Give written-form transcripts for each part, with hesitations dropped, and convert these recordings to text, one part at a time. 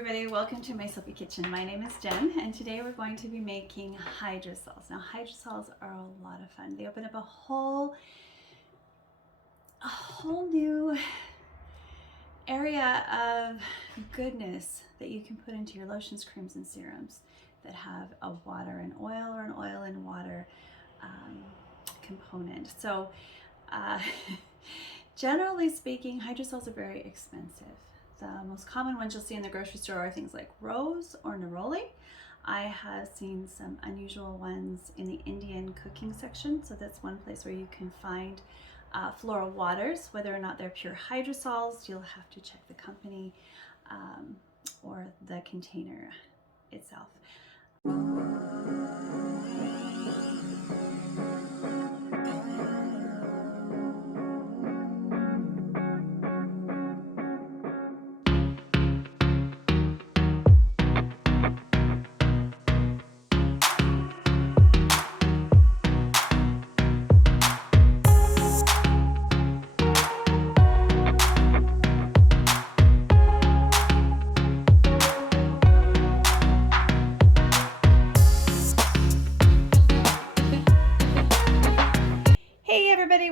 everybody, welcome to my soapy kitchen. My name is Jen and today we're going to be making hydrosols. Now hydrosols are a lot of fun. They open up a whole new area of goodness that you can put into your lotions, creams, and serums that have a water and oil or an oil and water component. So generally speaking, hydrosols are very expensive. The most common ones you'll see in the grocery store are things like rose or neroli. I have seen some unusual ones in the Indian cooking section, so that's one place where you can find Floral Waters. Whether or not they're pure hydrosols, you'll have to check the company or the container itself.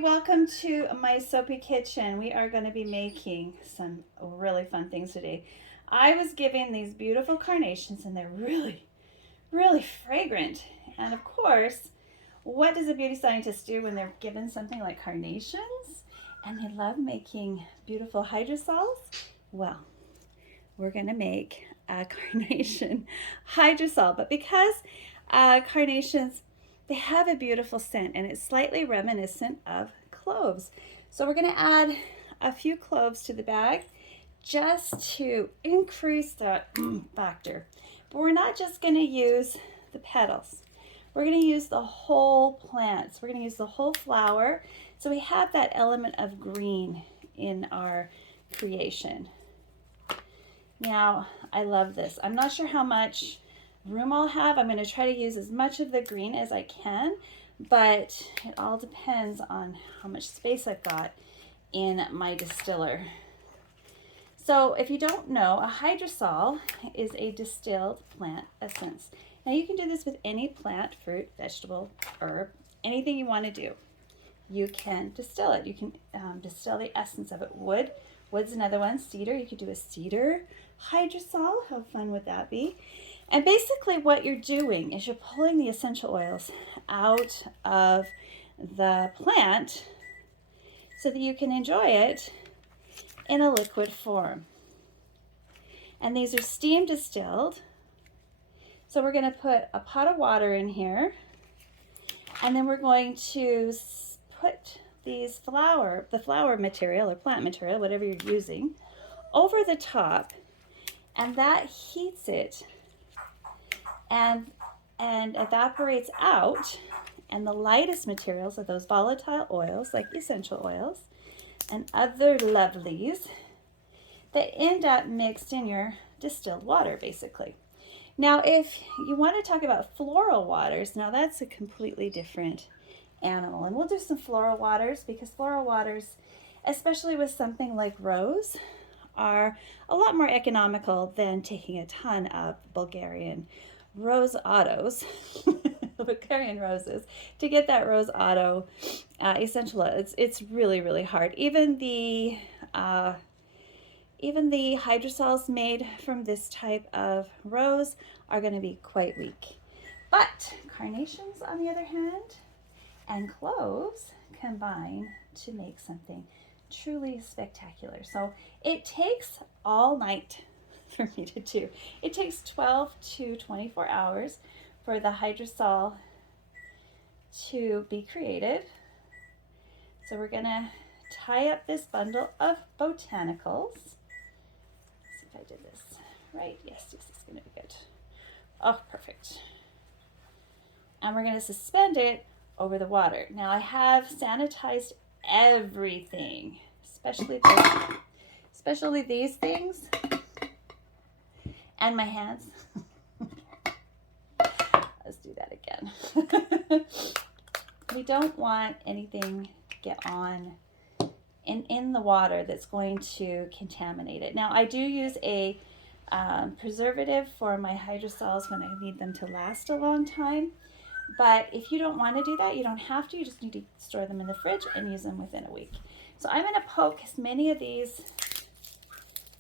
Welcome to my soapy kitchen. We are going to be making some really fun things today. I was given these beautiful carnations and they're really fragrant. And of course, what does a beauty scientist do when they're given something like carnations and they love making beautiful hydrosols? Well, we're going to make a carnation hydrosol, but because carnations, they have a beautiful scent and it's slightly reminiscent of cloves. So we're going to add a few cloves to the bag just to increase that factor. But we're not just going to use the petals. We're going to use the whole plant. So we're going to use the whole flower. So we have that element of green in our creation. Now, I love this. I'm not sure how much room I'll have. I'm going to try to use as much of the green as I can, but it all depends on how much space I've got in my distiller. So if you don't know, a hydrosol is a distilled plant essence. Now you can do this with any plant, fruit, vegetable, herb, anything you want to do. You can distill it. You can distill the essence of it. Wood's another one. Cedar, you could do a cedar hydrosol. How fun would that be? And basically what you're doing is you're pulling the essential oils out of the plant so that you can enjoy it in a liquid form. And these are steam distilled. So we're going to put a pot of water in here, and then we're going to put the flower material or plant material, whatever you're using, over the top, and that heats it and evaporates out, and the lightest materials are those volatile oils like essential oils and other lovelies that end up mixed in your distilled water basically. Now if you want to talk about floral waters, now that's a completely different animal, and we'll do some floral waters because floral waters, especially with something like rose, are a lot more economical than taking a ton of Bulgarian rose autos, Bulgarian roses, to get that rose auto essential. It's really hard. Even the hydrosols made from this type of rose are going to be quite weak. But carnations, on the other hand, and cloves combine to make something truly spectacular. So it takes all night for me to do. It takes 12 to 24 hours for the hydrosol to be created. So we're gonna tie up this bundle of botanicals. Let's see if I did this right. Yes, this is gonna be good. Oh, perfect. And we're gonna suspend it over the water. Now I have sanitized everything, especially these things, and my hands. Let's do that again. We don't want anything to get on in the water that's going to contaminate it. Now I do use a preservative for my hydrosols when I need them to last a long time. But if you don't want to do that, you don't have to. You just need to store them in the fridge and use them within a week. So I'm going to poke as many of these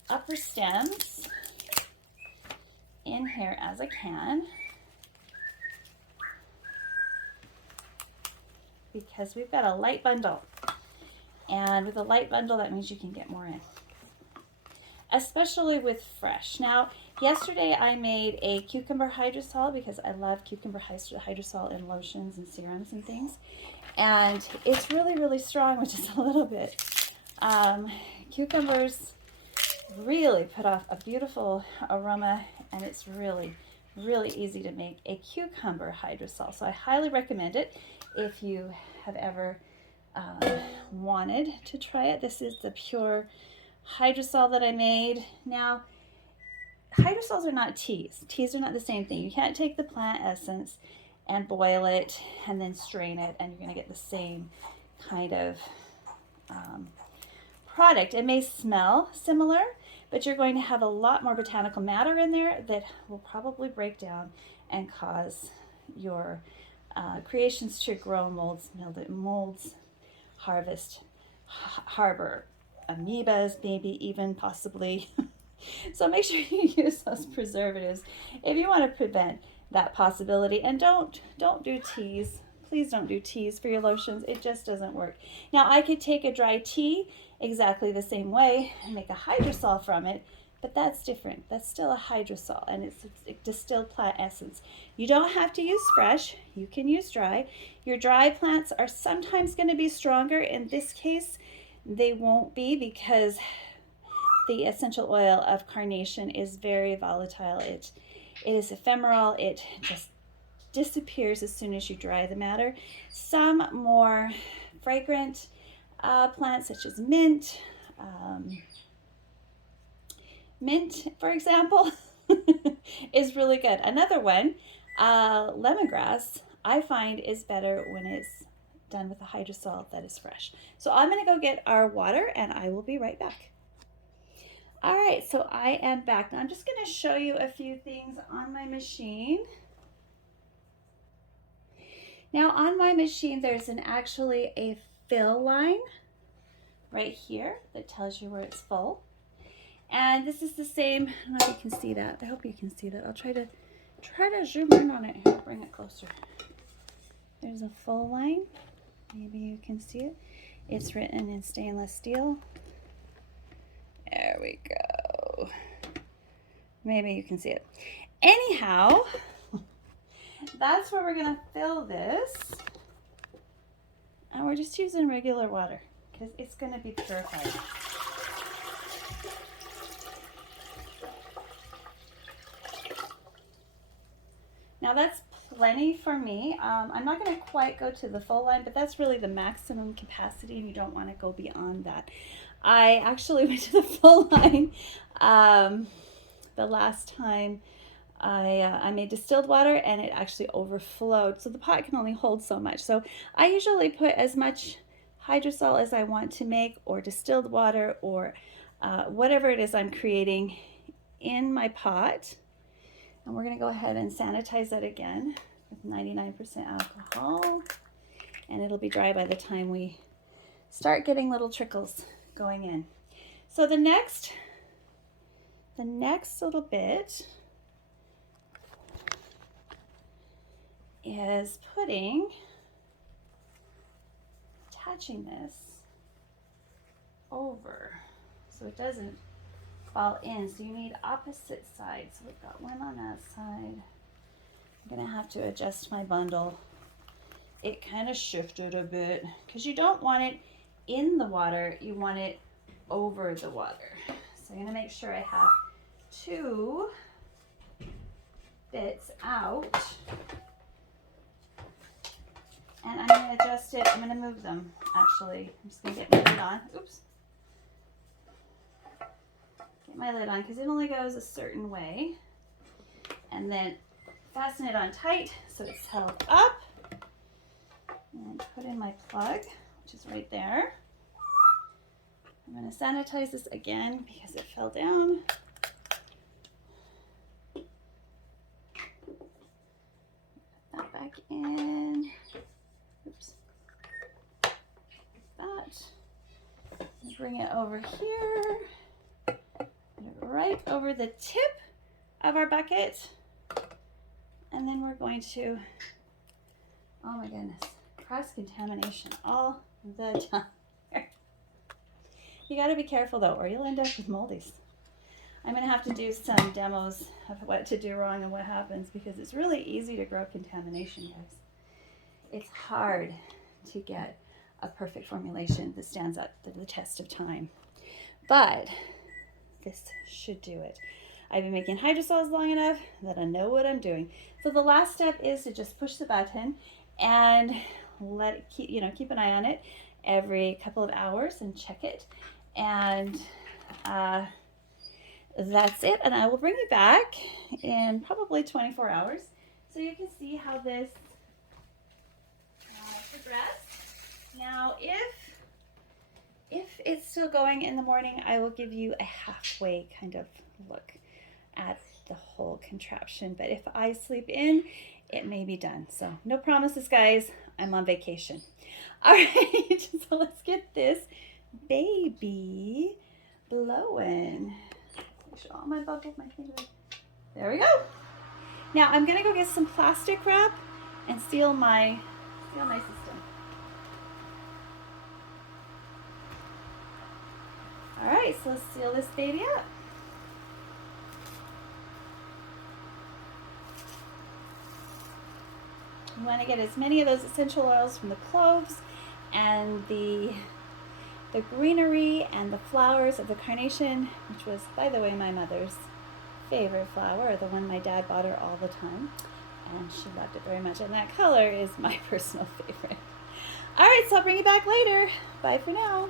upper stems in here as I can, because we've got a light bundle. And with a light bundle, that means you can get more in, especially with fresh. Now, yesterday I made a cucumber hydrosol because I love cucumber hydrosol in lotions and serums and things. And it's really, really strong, which is a little bit. Cucumbers really put off a beautiful aroma, and it's really, really easy to make a cucumber hydrosol. So I highly recommend it if you have ever wanted to try it. This is the pure hydrosol that I made. Now, hydrosols are not teas. Teas are not the same thing. You can't take the plant essence and boil it and then strain it, and you're going to get the same kind of product. It may smell similar, but you're going to have a lot more botanical matter in there that will probably break down and cause your creations to grow molds, harvest, harbor amoebas, maybe even possibly. So make sure you use those preservatives if you want to prevent that possibility. And don't do teas. Please don't do teas for your lotions. It just doesn't work. Now, I could take a dry tea exactly the same way and make a hydrosol from it, but that's different. That's still a hydrosol, and it's a distilled plant essence. You don't have to use fresh. You can use dry. Your dry plants are sometimes going to be stronger. In this case, they won't be, because the essential oil of carnation is very volatile. It is ephemeral. It just disappears as soon as you dry the matter. Some more fragrant plants, such as mint, for example, is really good. Another one, lemongrass, I find is better when it's done with a hydrosol that is fresh. So I'm going to go get our water, and I will be right back. All right, so I am back. Now I'm just going to show you a few things on my machine. Now on my machine, there's actually a fill line right here that tells you where it's full. And this is the same. I don't know if you can see that. I hope you can see that. I'll try to zoom in on it here. Bring it closer. There's a full line. Maybe you can see it. It's written in stainless steel. There we go. Maybe you can see it. Anyhow, that's where we're going to fill this. And we're just using regular water because it's going to be purified. Now that's plenty for me. I'm not going to quite go to the full line, but that's really the maximum capacity, and you don't want to go beyond that. I actually went to the full line the last time I made distilled water, and it actually overflowed. So the pot can only hold so much. So I usually put as much hydrosol as I want to make, or distilled water, or whatever it is I'm creating in my pot. And we're going to go ahead and sanitize that again with 99% alcohol. And it'll be dry by the time we start getting little trickles going in. So the next little bit is attaching this over so it doesn't fall in. So you need opposite sides. So we've got one on that side. I'm gonna have to adjust my bundle. It kind of shifted a bit because you don't want it in the water, you want it over the water. So I'm gonna make sure I have two bits out, and I'm gonna adjust it. I'm gonna move them actually. I'm just gonna get my lid on. Oops. Get my lid on because it only goes a certain way, and then fasten it on tight so it's held up, and put in my plug, which is right there. I'm going to sanitize this again because it fell down. in. Oops. That. Bring it over here. Right over the tip of our bucket. And then we're going to, oh my goodness, cross-contamination all the time. You got to be careful though, or you'll end up with moldies. I'm going to have to do some demos of what to do wrong and what happens, because it's really easy to grow contamination, guys. It's hard to get a perfect formulation that stands up to the test of time. But this should do it. I've been making hydrosols long enough that I know what I'm doing. So the last step is to just push the button and let it keep an eye on it every couple of hours and check it. And that's it. And I will bring you back in probably 24 hours so you can see how this progressed. Now, if it's still going in the morning, I will give you a halfway kind of look at the whole contraption. But if I sleep in, it may be done. So no promises, guys. I'm on vacation. All right, so let's get this baby blowing. Make sure all my bubbles, my fingers. There we go. Now I'm gonna go get some plastic wrap and seal my system. All right, so let's seal this baby up. You want to get as many of those essential oils from the cloves and the greenery and the flowers of the carnation, which was, by the way, my mother's favorite flower, or the one my dad bought her all the time, and she loved it very much, and that color is my personal favorite. All right, so I'll bring you back later. Bye for now.